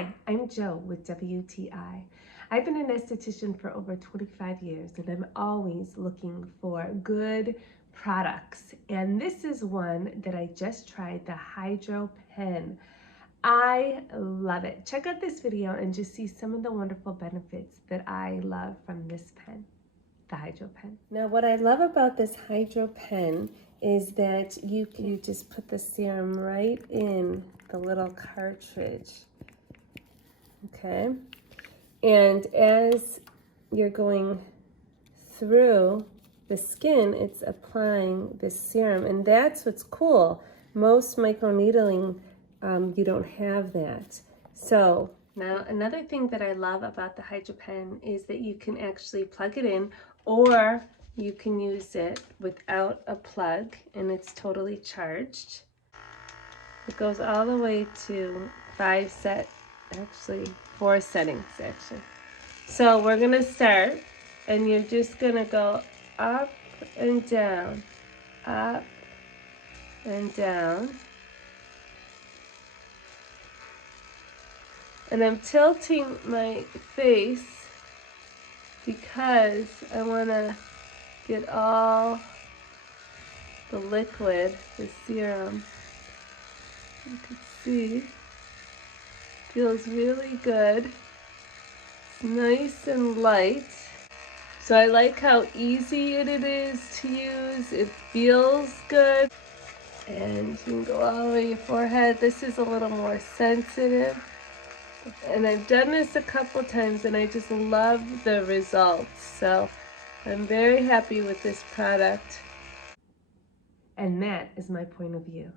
Hi, I'm Jo with WTI. I've been an esthetician for over 25 years and I'm always looking for good products. And this is one that I just tried, the Hydra Pen. I love it. Check out this video and just see some of the wonderful benefits that I love from this pen, the Hydra Pen. Now what I love about this Hydra Pen is that you just put the serum right in the little cartridge. Okay, and as you're going through the skin, it's applying this serum, and that's what's cool. Most microneedling, you don't have that. So now another thing that I love about the Hydra Pen is that you can actually plug it in, or you can use it without a plug, and it's totally charged. It goes all the way to 4 settings actually. So we're gonna start, and you're just gonna go up and down, up and down. And I'm tilting my face because I wanna get all the liquid, the serum. You can see, feels really good. Nice and light. So I like how easy it is to use. It feels good. And you can go all over your forehead. This is a little more sensitive. And I've done this a couple times and I just love the results. So I'm very happy with this product. And that is my point of view.